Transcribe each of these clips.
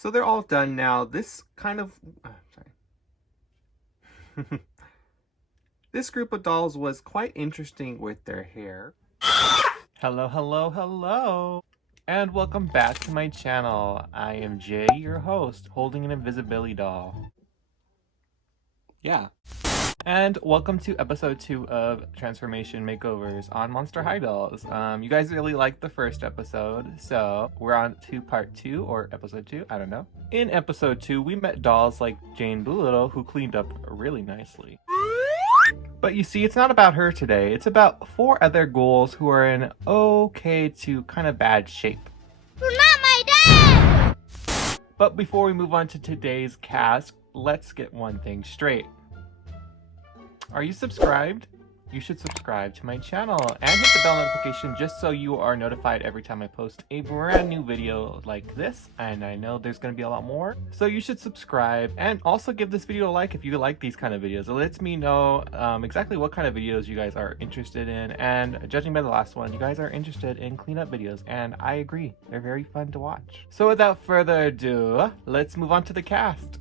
So they're all done now. This kind of... sorry. This group of dolls was quite interesting with their hair. Hello, hello, hello! And welcome back to my channel. I am Jay, your host, holding an invisibility doll. Yeah. And welcome to episode 2 of Transformation Makeovers on Monster High Dolls. You guys really liked the first episode, so we're on to part 2, or episode 2, I don't know. In episode 2, we met dolls like Jane Doolittle, who cleaned up really nicely. But you see, it's not about her today. It's about 4 other ghouls who are in okay to kind of bad shape. You're not my dad! But before we move on to today's cast, let's get one thing straight. Are you subscribed? You should subscribe to my channel and hit the bell notification just so you are notified every time I post a brand new video like this. And I know there's going to be a lot more. So you should subscribe and also give this video a like if you like these kind of videos. It lets me know exactly what kind of videos you guys are interested in. And judging by the last one, you guys are interested in cleanup videos. And I agree. They're very fun to watch. So without further ado, let's move on to the cast.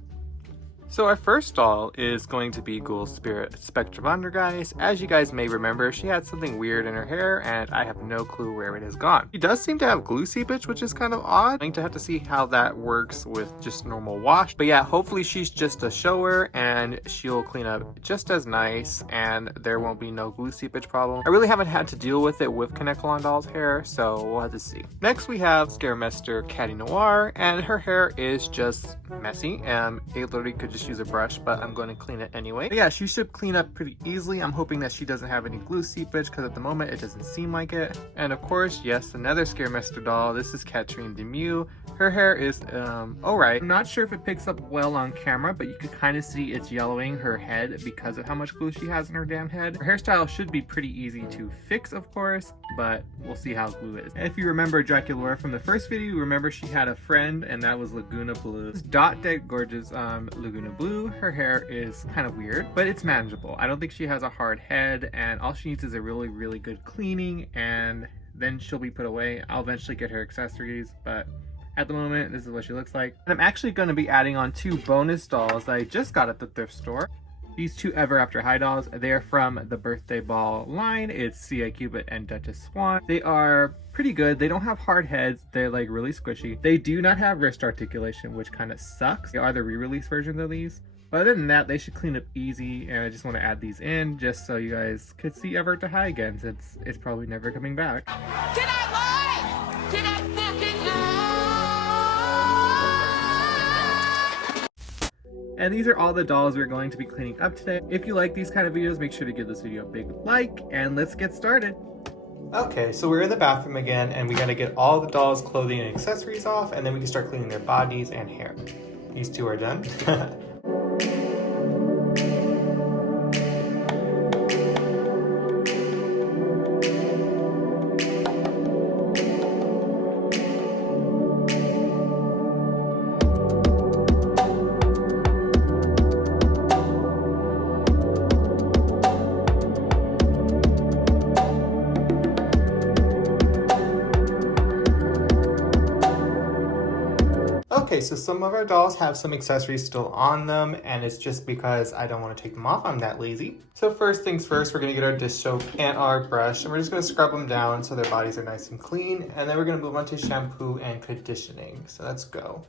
So our first doll is going to be Ghoul Spirit Spectravondergeist. As you guys may remember, she had something weird in her hair, and I have no clue where it has gone. She does seem to have glue seepage, which is kind of odd. I'm going to have to see how that works with just normal wash. But yeah, hopefully she's just a shower, and she'll clean up just as nice, and there won't be no glue seepage problem. I really haven't had to deal with it with Kanekalon doll's hair, so we'll have to see. Next we have Scaremester Catty Noir, and her hair is just messy, and it literally could just use a brush, but I'm going to clean it anyway. But yeah, she should clean up pretty easily. I'm hoping that she doesn't have any glue seepage because at the moment it doesn't seem like it. And of course, yes, another Scaremester doll. This is Katrine Demew. Her hair is alright. I'm not sure if it picks up well on camera, but you can kind of see it's yellowing her head because of how much glue she has in her damn head. Her hairstyle should be pretty easy to fix, of course, but we'll see how glue is. And if you remember Dracula from the first video, you remember she had a friend, and that was Laguna Blue. This Dot Dead Gorgeous Laguna Blue. Her hair is kind of weird, but it's manageable. I don't think she has a hard head, and all she needs is a really good cleaning, and then she'll be put away. I'll eventually get her accessories, but at the moment, this is what she looks like. And I'm actually going to be adding on 2 bonus dolls that I just got at the thrift store. These 2 Ever After High dolls, they are from the Birthday Ball line. It's C.I. Cupid and Duchess Swan. They are pretty good. They don't have hard heads. They're like really squishy. They do not have wrist articulation, which kind of sucks. They are the re-release versions of these. But other than that, they should clean up easy, and I just want to add these in just so you guys could see Ever After High again, since it's probably never coming back. Can I lie? Can I fucking lie? And these are all the dolls we're going to be cleaning up today. If you like these kind of videos, make sure to give this video a big like, and let's get started. Okay, so we're in the bathroom again, and we gotta get all the dolls' clothing and accessories off, and then we can start cleaning their bodies and hair. These 2 are done. Okay, so some of our dolls have some accessories still on them, and it's just because I don't want to take them off. I'm that lazy. So first things first, we're going to get our dish soap and our brush, and we're just going to scrub them down so their bodies are nice and clean, and then we're going to move on to shampoo and conditioning. So let's go.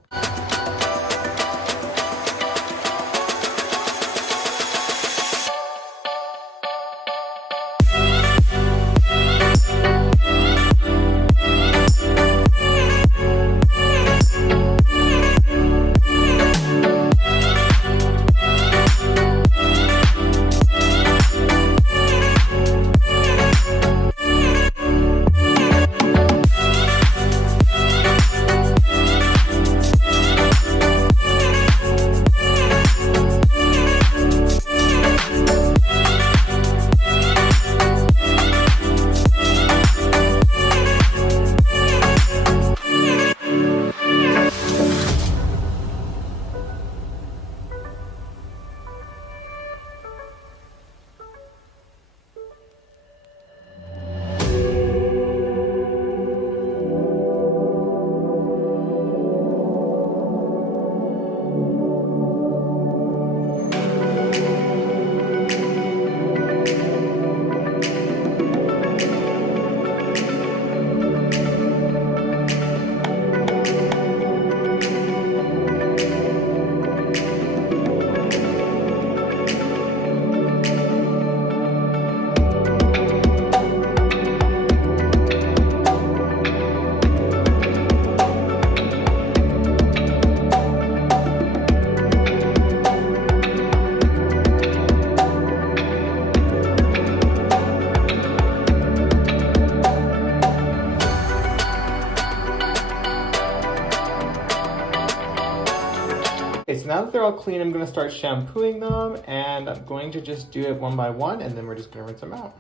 Okay, so now that they're all clean, I'm going to start shampooing them, and I'm going to just do it one by one, and then we're just going to rinse them out.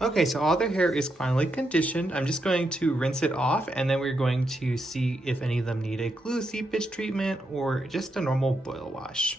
Okay, so all their hair is finally conditioned. I'm just going to rinse it off, and then we're going to see if any of them need a glue seepage treatment or just a normal boil wash.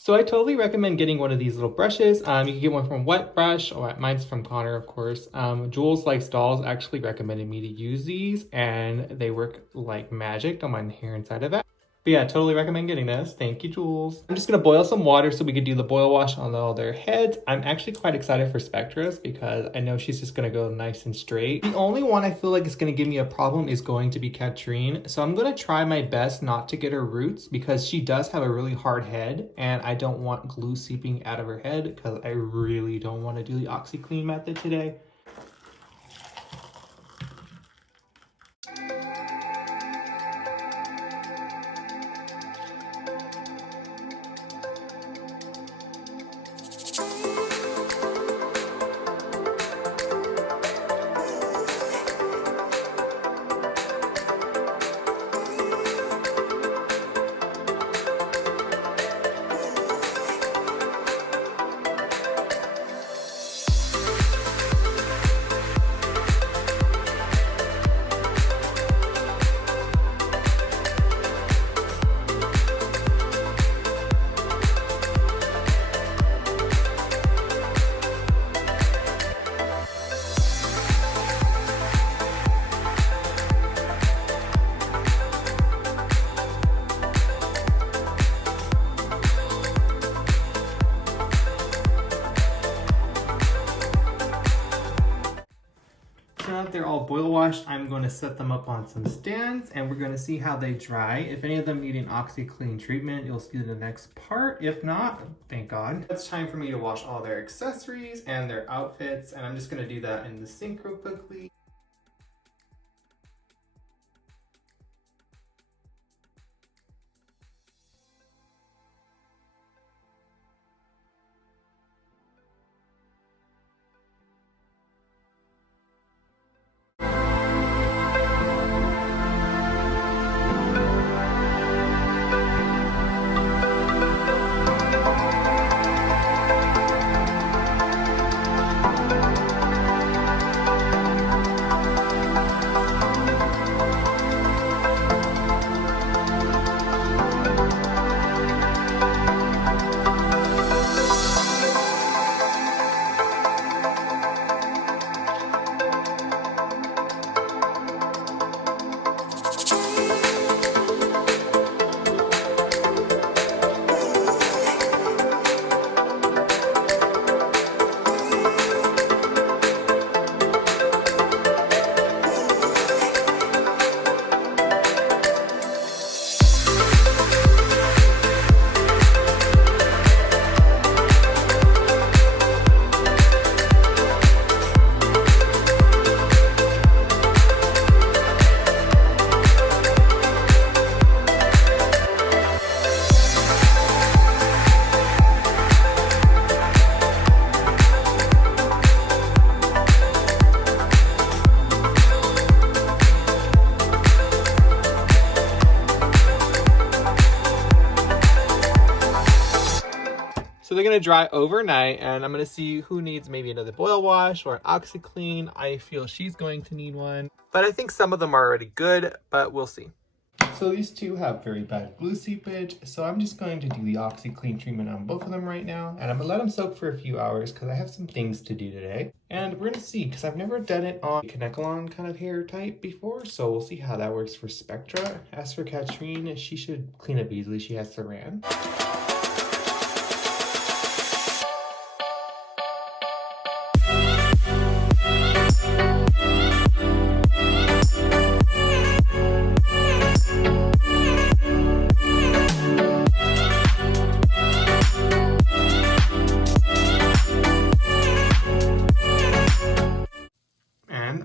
So I totally recommend getting one of these little brushes. You can get one from Wet Brush, or mine's from Connor, of course. Jules Likes Dolls actually recommended me to use these, and they work like magic on my hair inside of it. But yeah, totally recommend getting this. Thank you, Jules. I'm just gonna boil some water so we could do the boil wash on all their heads. I'm actually quite excited for Spectra's because I know she's just gonna go nice and straight. The only one I feel like is gonna give me a problem is going to be Katrine. So I'm gonna try my best not to get her roots because she does have a really hard head and I don't want glue seeping out of her head because I really don't want to do the OxyClean method today. they're all boil washed, I'm going to set them up on some stands and we're going to see how they dry. If any of them need an OxiClean treatment, you'll see the next part. If not, thank God. It's time for me to wash all their accessories and their outfits, and I'm just going to do that in the sink real quickly. So they're gonna dry overnight, and I'm gonna see who needs maybe another boil wash or an OxiClean. I feel she's going to need one, but I think some of them are already good, but we'll see. So these two have very bad glue seepage, so I'm just going to do the OxiClean treatment on both of them right now, and I'm gonna let them soak for a few hours because I have some things to do today. And we're gonna see, because I've never done it on Kanekalon kind of hair type before, so we'll see how that works for Spectra. As for Katrine, she should clean up easily. She has Saran.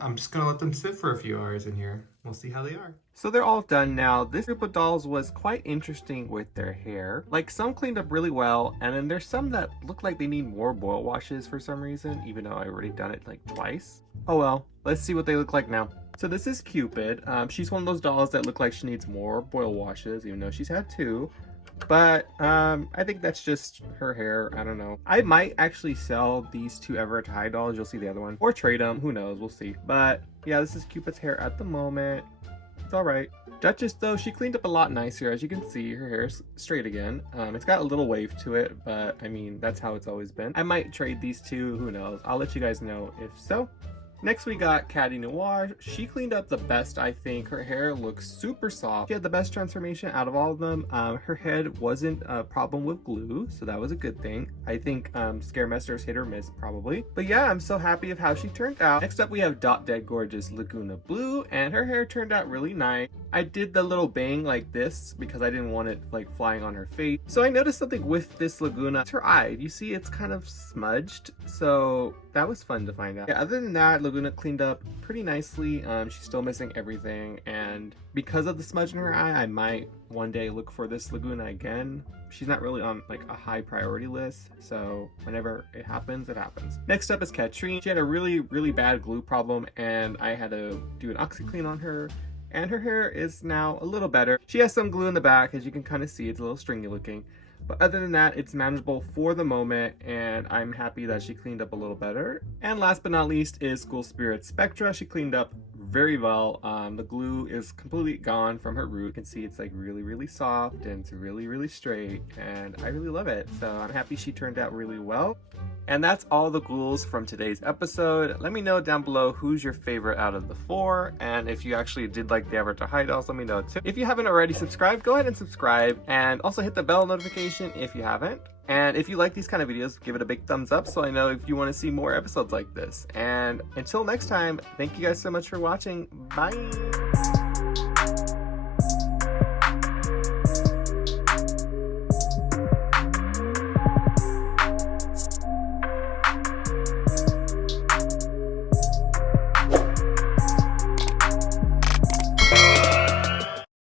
I'm just gonna let them sit for a few hours in here. We'll see how they are. So they're all done now. This group of dolls was quite interesting with their hair. Like, some cleaned up really well, and then there's some that look like they need more boil washes for some reason, even though I already done it like twice. Oh well, let's see what they look like now. So this is Cupid. She's one of those dolls that look like she needs more boil washes, even though she's had 2. But I think that's just her hair. I don't know. I might actually sell these 2 Everett High dolls. You'll see the other one. Or trade them. Who knows? We'll see. But yeah, this is Cupid's hair at the moment. It's alright. Duchess, though, she cleaned up a lot nicer. As you can see, her hair's straight again. It's got a little wave to it, but I mean, that's how it's always been. I might trade these 2. Who knows? I'll let you guys know if so. Next we got Caddy Noir. She cleaned up the best, I think. Her hair looks super soft. She had the best transformation out of all of them. Her head wasn't a problem with glue, so that was a good thing. I think Scaremaster's hit or miss probably. But yeah, I'm so happy of how she turned out. Next up we have Dot Dead Gorgeous Laguna Blue, and her hair turned out really nice. I did the little bang like this because I didn't want it like flying on her face. So I noticed something with this Laguna. It's her eye. You see it's kind of smudged, so that was fun to find out. Yeah, other than that, Laguna cleaned up pretty nicely. She's still missing everything, and because of the smudge in her eye, I might one day look for this Laguna again. She's not really on like a high priority list, so whenever it happens, it happens. Next up is Katrine. She had a really bad glue problem, and I had to do an OxiClean on her, and her hair is now a little better. She has some glue in the back, as you can kind of see. It's a little stringy looking. But other than that, it's manageable for the moment, and I'm happy that she cleaned up a little better. And last but not least is School Spirit Spectra. She cleaned up very well. The glue is completely gone from her root. You can see it's like really soft, and it's really straight, and I really love it. So I'm happy she turned out really well. And that's all the ghouls from today's episode. Let me know down below who's your favorite out of the 4, and if you actually did like the Avatar High Dolls, let me know too. If you haven't already subscribed, go ahead and subscribe, and also hit the bell notification if you haven't. And if you like these kind of videos, give it a big thumbs up so I know if you want to see more episodes like this. And until next time, thank you guys so much for watching. Bye!